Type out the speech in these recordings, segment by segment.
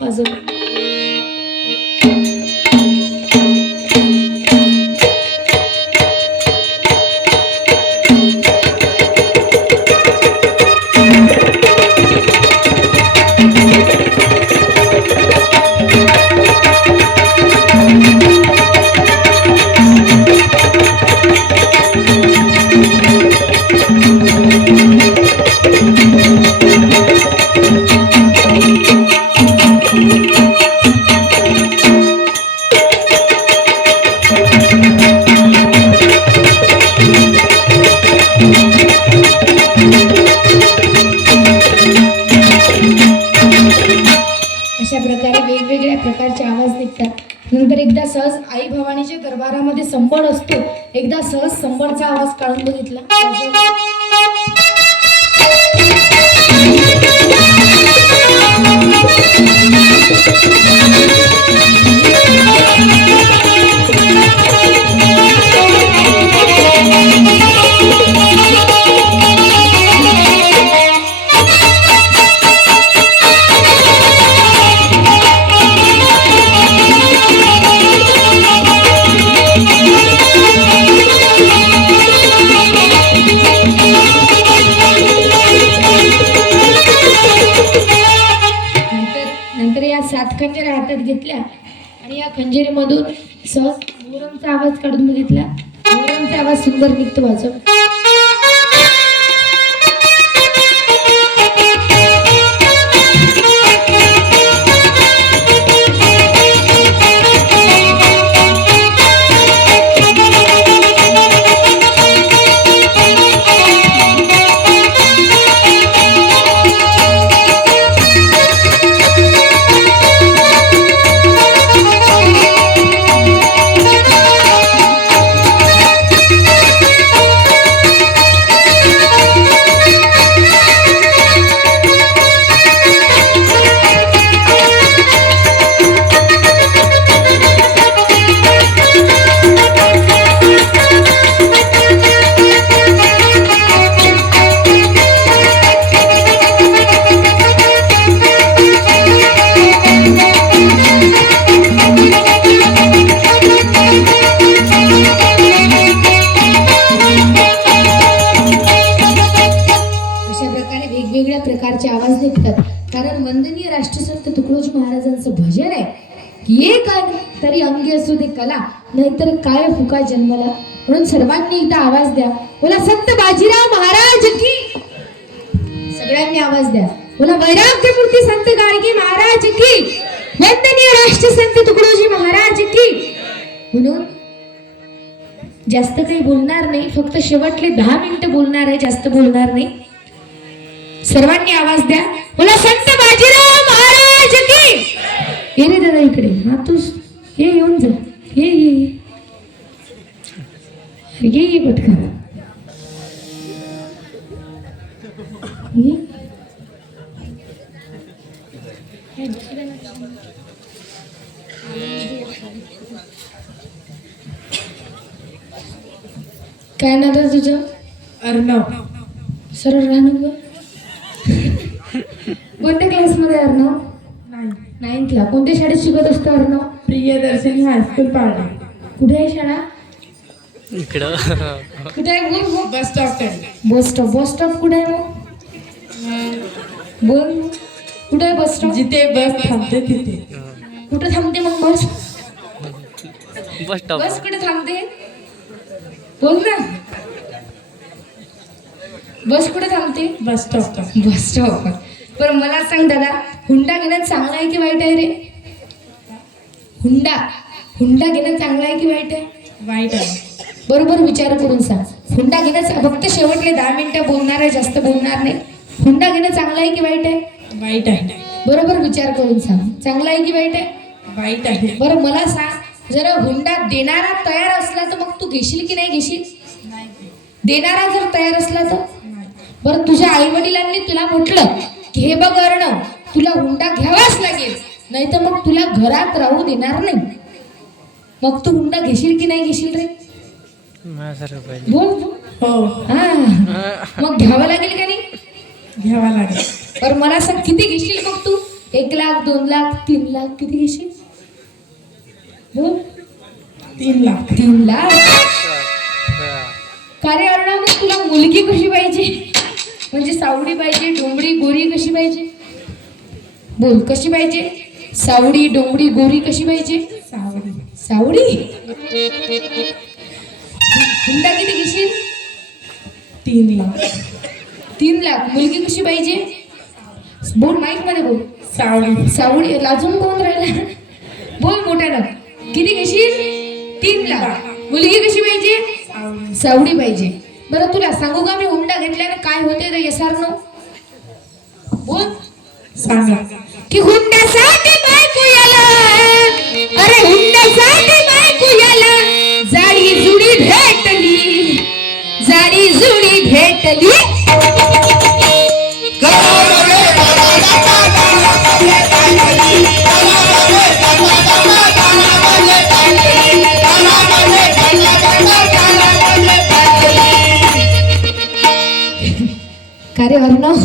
वाजव. अशा प्रकारे वेगवेगळ्या प्रकारचे आवाज निघतात. नंतर एकदा सहज आई भवानीच्या दरबारामध्ये संबळ असतो. एकदा सहज संबळचा आवाज काढून बघितला. नंतर या 7 खंजऱ्या हातात घेतल्या आणि या खंजरीमधून सहज मोरमचा आवाज काढून बघितला. मोरमचा आवाज सुंदर निघतो. वाजव. वेगवेगळ्या प्रकारचे आवाज निघतात. कारण वंदनीय राष्ट्रसंत तुकडोजी महाराजांचं भजन आहे की एक तरी अंगी असू दे कला, नाहीतर काय फुका जन्मला. म्हणून सर्वांनी एकदा आवाज द्या. बोला संत बाजीराव महाराज की. सगळ्यांनी आवाज द्या. बोला वैराग्यमूर्ती संत गाडगे महाराज की. वंदनीय राष्ट्रसंत तुकडोजी महाराज की. म्हणून जास्त काही बोलणार नाही, फक्त शेवटले 10 मिनिटं बोलणार आहे, जास्त बोलणार नाही. सर्वांनी आवाज द्या. बोला संत बाजीराव महाराज की. ये रे दादा इकडे. हा तू ये, येऊन जा. ये ये ये ये पटकन ये. काय नाव आहे तुझं? अर्णव. सरळ राहणं. कोणत्या क्लासमध्ये अर्णव? 9th ला. कोणत्या शाळेत शिकत असतो अर्णव? प्रियदर्शनी हायस्कूल पारडे. कुठे आहे शाळा? इकडं. कुठे आहे? बोल. Bus stop. Bus stop. Bus stop कुठे आहे मग? बोल. कुठे आहे बस स्टॉप? जिथे बस थांबते तिथे. कुठे थांबते मग बस? Bus stop. बस कुठे थांबते? बोल ना. बस कुठे थांबते? Bus stop. Bus stop. बरं मला सांग दादा, हुंडा घेणं चांगलं आहे की वाईट आहे रे? हुंडा घेणं चांगलं आहे की वाईट आहे? वाईट आहे. बरोबर विचार करून सांग. हुंडा घेणं, फक्त शेवटले 10 मिनिटं बोलणार आहे, जास्त बोलणार नाही. हुंडा घेणं चांगलं आहे की वाईट आहे? वाईट आहे. बरोबर विचार करून सांग. चांगलं आहे की वाईट आहे? वाईट आहे. बरं मला सांग, जर हुंडा देणारा तयार असला तर मग तू घेशील की नाही घेशील? देणारा जर तयार असला तर? बरं तुझ्या आई वडिलांनी तुला म्हटलं की हे बघ अर्णव, तुला हुंडा घ्यावाच लागेल, नाही तर मग तुला घरात राहू देणार नाही, मग तू हुंडा घेशील की नाही घेशील रे? बोल. हो. हा मग घ्यावा लागेल का नाही? घ्यावा लागेल. बरं मला सांग किती घेशील मग तू? 1 लाख 2 लाख 3 लाख किती घेशील? बोल. 3 लाख. 3 लाख. का रे अर्णव, मग तुला मुलगी कशी पाहिजे? म्हणजे सावडी पाहिजे, डोंबडी गोरी कशी पाहिजे? बोल, कशी पाहिजे? सावडी डोंबडी गोरी कशी पाहिजे? सावडी. सावडी. हुंडा किती घेशील? 3 लाख. 3 लाख. मुलगी कशी पाहिजे? बोल, माईक मध्ये बोल. सावडी. सावडी. लाजून कोण राहिला? बोल मोठ्यानं. किती घेशील? 3 लाख. मुलगी कशी पाहिजे? सावडी. सावडी पाहिजे. बरं, तुला सांगू का मी हुंडा घेतल्याने काय होते रे? येसार नो बोल. सांगा. की हुंड्यासाठी बायको याला, अरे हुंड्यासाठी बायको याला जाडी जुडी भेटली, जाडी जुडी भेटली. का रे अर्णव,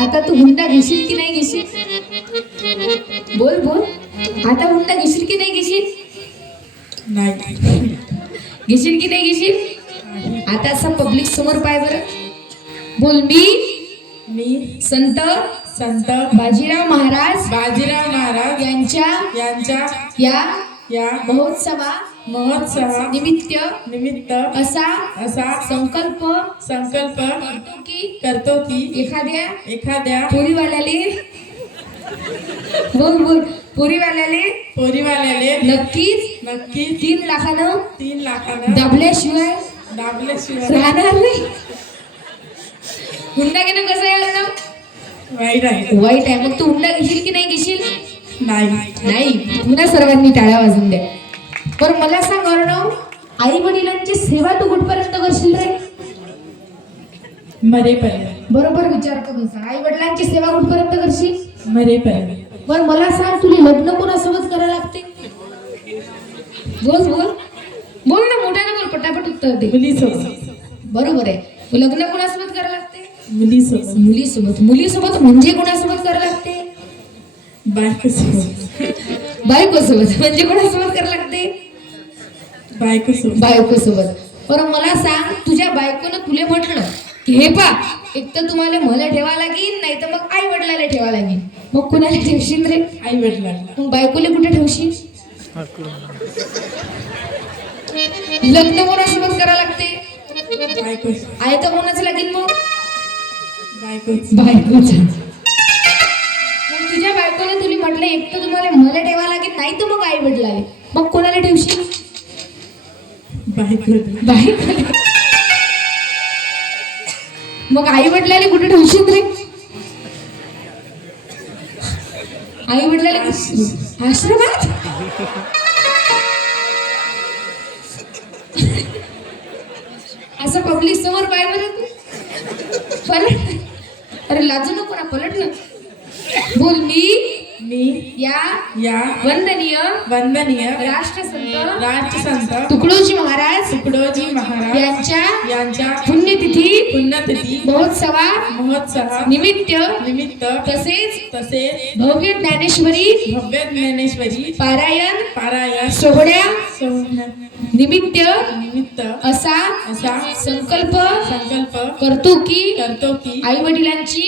आता तू हुंडा घेशील की नाही घेशील? बोल बोल, आता हुंडा घेशील की नाही घेशील? नाही. घेशील की नाही घेशील? आता असं पब्लिक समोर पाय बरं. बोल. मी संत संत बाजीराव महाराज महाराज यांच्या या या महोत्सवा निमित्त असा संकल्प करतो की एखाद्या पोरीवाल्याले नक्कीच 3 लाखानं दाबल्याशिवाय राहणार नाही. हुंडा घेणं कसं आहे ना? वाईट आहे. वाईट आहे. मग तू हुंडा घेशील की नाही घेशील? नाही. पुन्हा सर्वांनी टाळ्या वाजून द्या. पण मला सांग अर्णव, आई वडिलांची सेवा तू कुठपर्यंत करशील रे? मरेपर्यंत. बरोबर विचार करून सांग. आई वडिलांची सेवा कुठपर्यंत करशील? मरेपर्यंत. बरं मला सांग, तुला लग्न कोणासोबत करायला लागते? बोल बोल बोल ना, मोठ्यानं बोल, पटापट उत्तर दे. मुलीसोबत. बरोबर आहे. लग्न कोणासोबत करायला लागते? मुलीसोबत. मुलीसोबत म्हणजे कोणासोबत करायला लागते? बायकोसोबत. बायकोसोबत म्हणजे कोणासोबत करायला लागते? बायकोसोबत. बरं मला सांग, तुझ्या बायकोनं तुले म्हटलं की हे पा, एक तर तुम्हाला मला ठेवा लागेल, नाही तर मग आई वडिलाला ठेवा लागेल, मग कुणाला ठेवशील रे? आई वडिलांना. मग बायकोले कुठे ठेवशील? लग्न कोणासोबत करायला लागते? बायकोसोबत. आयतं कोणाचं लागेल मग? बायकोचं. मग तुझ्या बायकोने तुला म्हटलं एक तर तुम्हाला मला ठेवा लागेल, नाही तर मग आई वडिलाले, मग कोणाला ठेवशील? बायकोला. मग आई वडिलाले कुठे ठेवशील रे? आई वडिलाले आश्रमात. असं पब्लिक समोर पाय बरं तू. पलट. अरे लाजू नको ना, पलट ना. बोल. मी या वंदनीय राष्ट्रसंत तुकडोजी महाराज यांच्या पुण्यतिथी महोत्सवा निमित्त तसेच भव्य ज्ञानेश्वरी पारायण सोहळ्या निमित्त असा संकल्प करतो की आई वडिलांची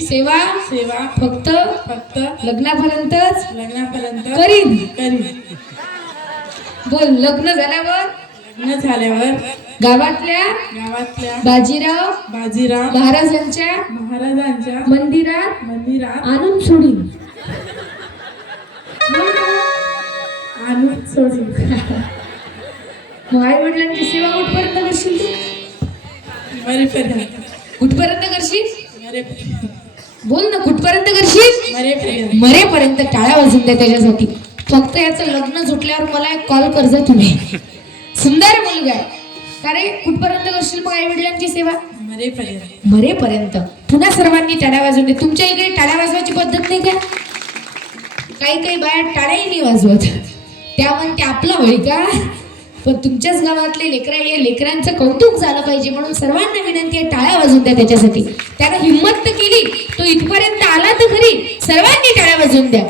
सेवा फक्त लग्नापर्यंतच करीन. बोल. लग्न झाल्यावर गावातल्या बाजीराव महाराजांच्या मंदिरात आणून सोडीन. मग आई वडिलांची सेवा कुठपर्यंत करशील तू? कुठपर्यंत करशील? बोल ना, कुठपर्यंत करशील? मरेपर्यंत. टाळ्या वाजून द्या त्याच्यासाठी. फक्त याचं लग्न सुटल्यावर मला एक कॉल करजा तुम्ही. सुंदर मुलगा आहे. का रे, कुठपर्यंत करशील मग आई वडिलांची सेवा? मरेपर्यंत. पुन्हा सर्वांनी टाळ्या वाजवून दे. तुमच्या इकडे टाळ्या वाजवायची पद्धत नाही का? काही बाया टाळ्याही नाही वाजवत. त्या म्हणते आपलं होय का? पण तुमच्याच गावातले लेकरं आहे, या लेकरांचं कौतुक झालं पाहिजे म्हणून सर्वांना विनंती आहे, टाळ्या वाजवून द्या त्याच्यासाठी. त्यानं हिंमत तर केली, तो इथपर्यंत आला तर खरी, सर्वांनी टाळ्या वाजवून द्या.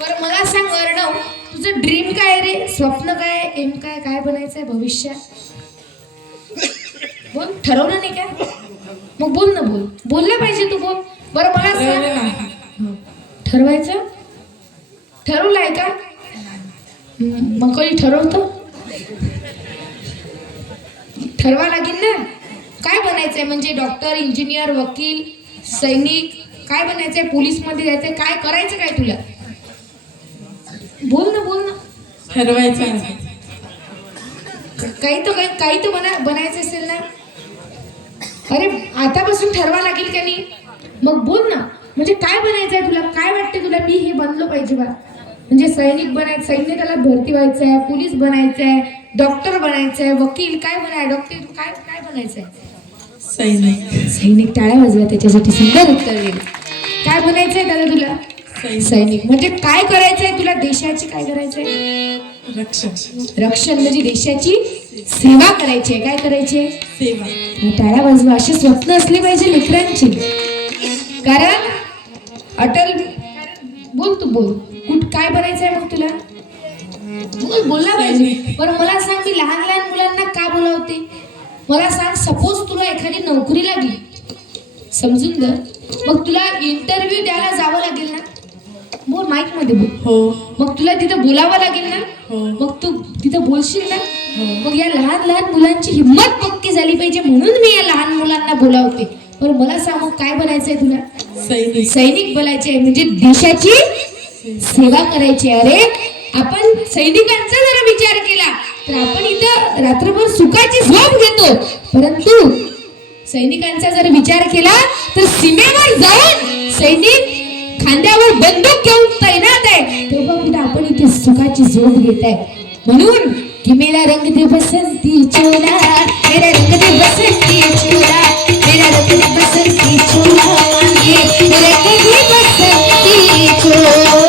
बरं मला सांग अर्णव, तुझं ड्रीम काय रे, स्वप्न काय, एम काय, काय बनायचंय भविष्यात? बोल, ठरवलं नाही काय? मग बोल ना, बोललं पाहिजे तू, बोल. बरं मला ठरवलं सांग, नाही. ठरवायचं ठरवलंय का? मग कोणी ठरवतं? ठरवा लागेल ना. काय बनायचंय, म्हणजे डॉक्टर, इंजिनियर, वकील, सैनिक, काय बनायचंय? पोलीस मध्ये जायचंय, काय करायचं काय तुला? बोल ना. ठरवायचं आहे. काही तर बनायचं असेल ना. अरे आतापासून ठरवा लागेल का नाही? मग बोल ना, म्हणजे काय बनायचंय तुला? काय वाटते तुला, मी हे बनलो पाहिजे बा? म्हणजे सैनिक बनायचं, सैन्याला भरती व्हायचंय, पोलीस बनायचंय, डॉक्टर बनायचंय, वकील, काय डॉक्टर काय बनायचंय? सैनिक. टाळ्या वाजवा त्याच्यासाठी, सुंदर उत्तर दिलं. काय बनायचंय दादा तुला? सैनिक. म्हणजे काय करायचंय तुला? देशाची काय करायचंय? रक्षण म्हणजे देशाची सेवा करायची आहे. काय करायची? सेवा. टाळ्या वाजवा. अशी स्वप्न असली पाहिजे लेकरांची. कारण अटल, बोल तू, बोल. काय बनायचंय मग तुला? बोलला पाहिजे. बरं मला सांग, मी लहान मुलांना का बोलावते? मला सांग, सपोज तुला एखादी नोकरी लागली, समजून घ्या, मग तुला इंटरव्ह्यू द्यायला जावं लागेल ना. बोल, माईक मध्ये बोल. हो. मग तुला तिथं बोलावं लागेल ना. हो. मग तू तिथं बोलशील ना. हो. मग या लहान मुलांची हिंमत पक्की झाली पाहिजे, म्हणून मी या लहान मुलांना बोलावते. पण मला सांग, मग काय बनायचंय तुला? सैनिक बनायचे, म्हणजे देशाची सेवा करायची. अरे आपण सैनिकांचा जरा विचार केला तर आपण इथं रात्रभर सुखाची झोप घेतो, परंतु सैनिकांचा जर विचार केला तर सीमेवर जाऊन सैनिक खांद्यावर बंदूक घेऊन तैनात आहे, तेव्हा कुठे आपण इथे सुखाची झोप घेत आहे. म्हणून की मेरा रंग दे बसंती चोला, मेरा रंग दे बसंती चोला, मेरा रंग दे बसंती चोला, ये रंग दे बसंती चोला.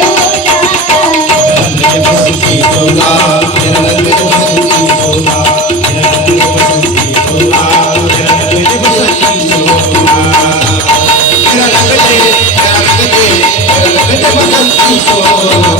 Thank you.